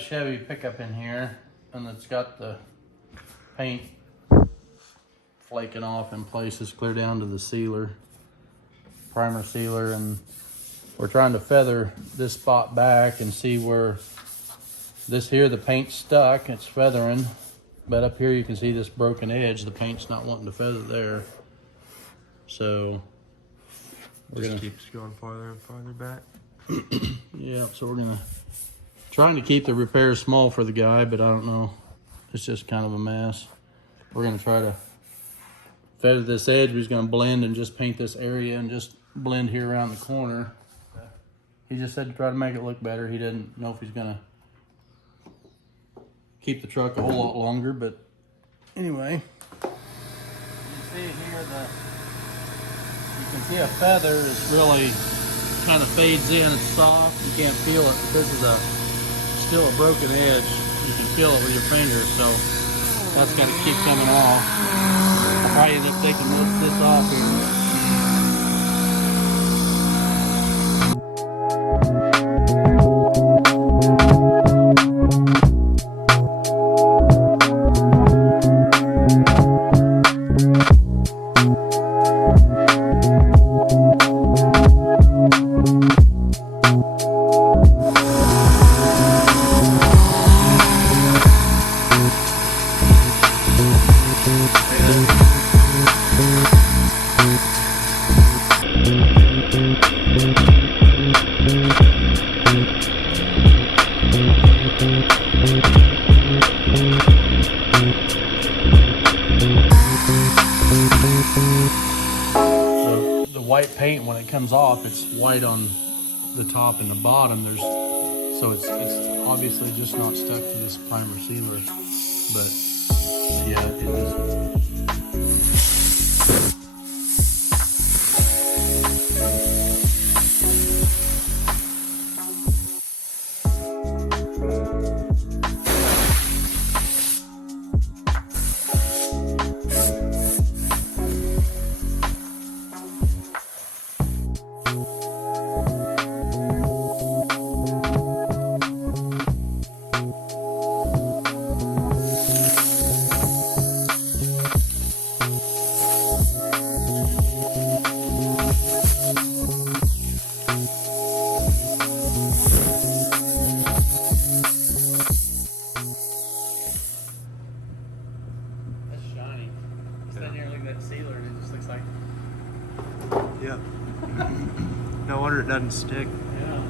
Chevy pickup in here, and it's got the paint flaking off in places clear down to the sealer, primer sealer, and we're trying to feather this spot back and see where this here, the paint's stuck, it's feathering, but up here you can see this broken edge, the paint's not wanting to feather there. So we're just keeps going farther and farther back. Yeah, so we're gonna trying to keep the repairs small for the guy, but I don't know, it's just kind of a mess. We're gonna try to feather this edge. We're gonna blend and just paint this area and just blend here around the corner. He just said to try to make it look better. He didn't know if he's gonna keep the truck a whole lot longer, but anyway. You see here you can see a feather is really kind of fades in. It's soft. You can't feel it because of still a broken edge. You can feel it with your finger, so that's got to keep coming off. Probably end up taking most of this off here. White paint, when it comes off, it's white on the top and the bottom. So it's obviously just not stuck to this primer sealer, but yeah, it is. Sealer, and it just looks like, yeah. No wonder it doesn't stick. Yeah.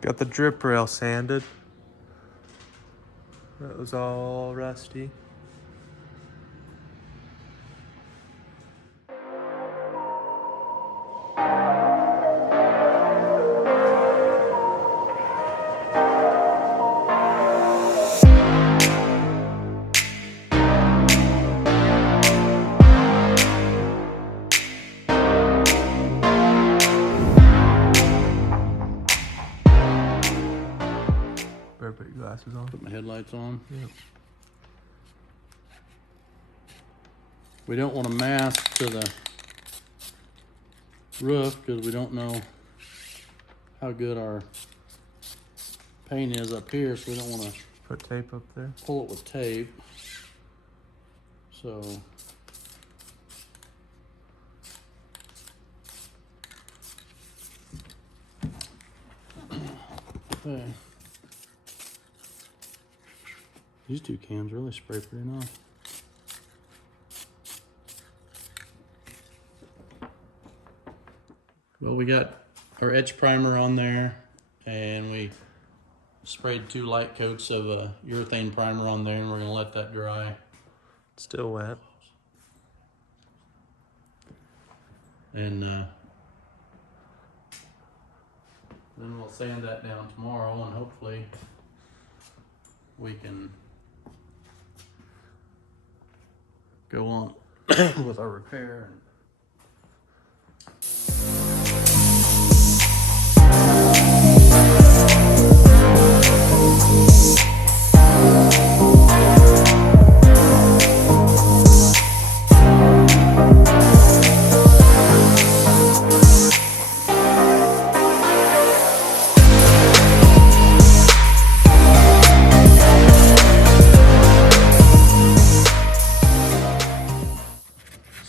Got the drip rail sanded. That was all rusty. Put your glasses on. Put my headlights on. Yep. We don't want to mask to the roof because we don't know how good our paint is up here, so we don't want to put tape up there. Pull it with tape. So okay. These two cans really spray pretty nice. Well, we got our etch primer on there, and we sprayed 2 light coats of urethane primer on there, and we're gonna let that dry. It's still wet. And then we'll sand that down tomorrow, and hopefully we can go on with our repair.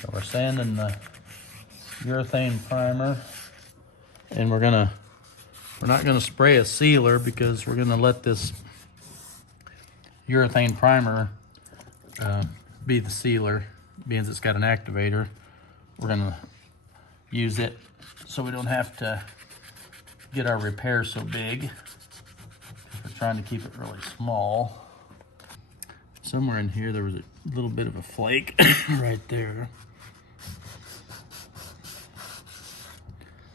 So we're sanding the urethane primer, and we're not gonna spray a sealer because we're gonna let this urethane primer be the sealer, being it's got an activator. We're gonna use it so we don't have to get our repair so big. We're trying to keep it really small. Somewhere in here there was a little bit of a flake right there.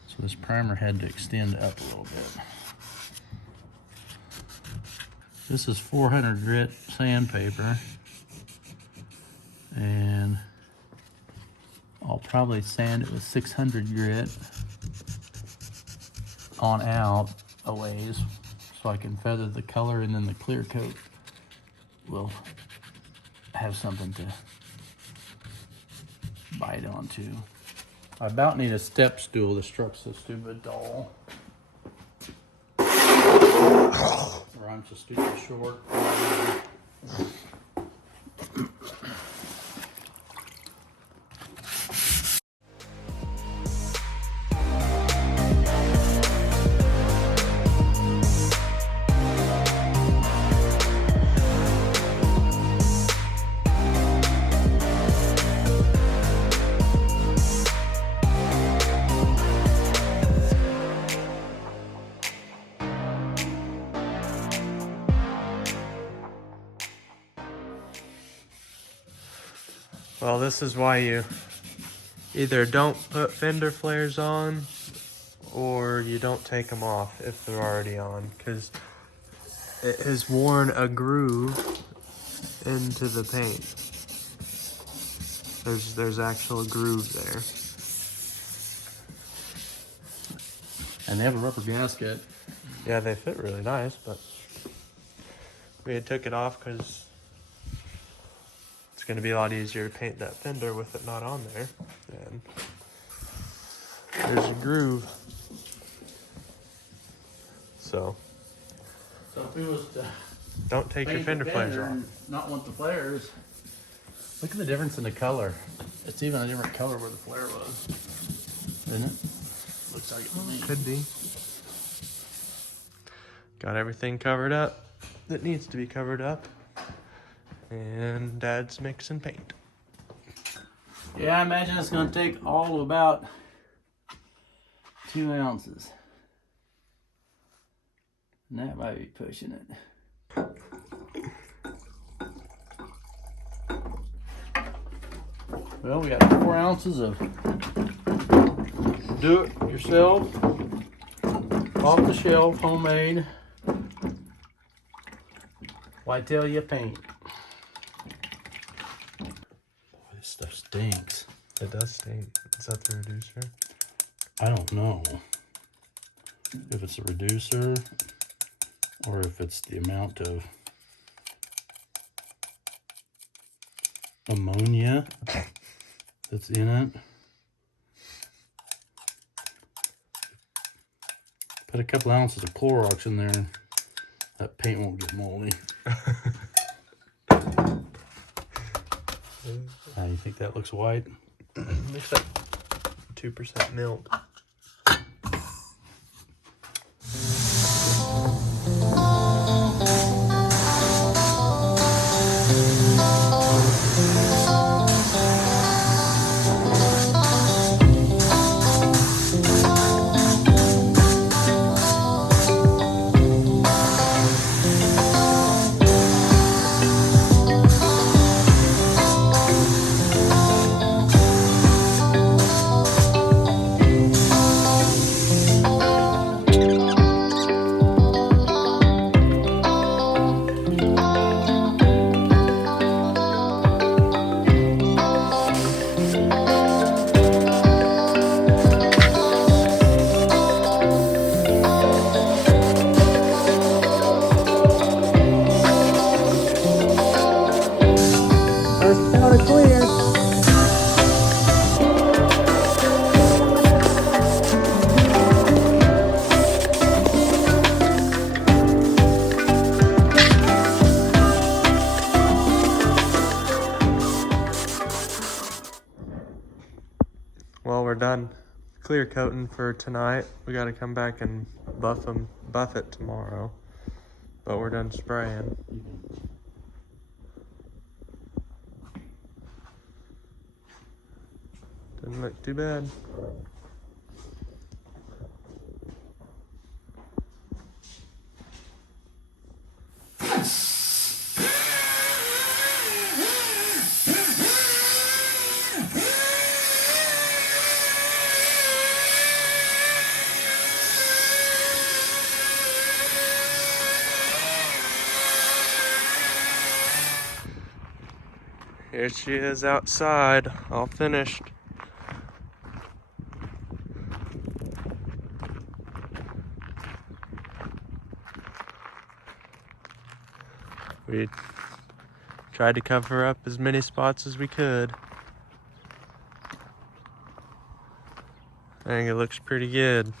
So this primer had to extend up a little bit. This is 400 grit sandpaper, and I'll probably sand it with 600 grit on out a ways so I can feather the color, and then the clear coat will have something to bite onto. I about need a step stool. This truck's so stupid dull. Or I'm so stupid short. Well, this is why you either don't put fender flares on or you don't take them off if they're already on, because it has worn a groove into the paint. There's actual groove there. And they have a rubber gasket. Yeah, they fit really nice, but we had took it off because it's going to be a lot easier to paint that fender with it not on there. And there's a groove. So So if we was to don't take your paint fender the flares fender off. and not want the flares, look at the difference in the color. It's even a different color where the flare was, isn't it? Looks like it to me. Could be. Got everything covered up that needs to be covered up. And Dad's mixing paint. Yeah, I imagine it's going to take all of about 2 ounces. And that might be pushing it. Well, we got 4 ounces of do-it-yourself, off-the-shelf, homemade Whitetail paint. Boy, this stuff stinks. It does stink. Is that the reducer? I don't know if it's a reducer or if it's the amount of ammonia that's in it. Put a couple ounces of Clorox in there, that paint won't get moldy. You think that looks white? Looks like 2% milk. done clear coating for tonight. We got to come back and buff it tomorrow. But we're done spraying. Didn't look too bad. Here she is outside, all finished. We tried to cover up as many spots as we could. I think it looks pretty good.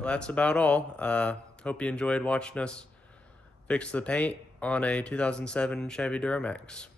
Well, that's about all. Hope you enjoyed watching us fix the paint on a 2007 Chevy Duramax.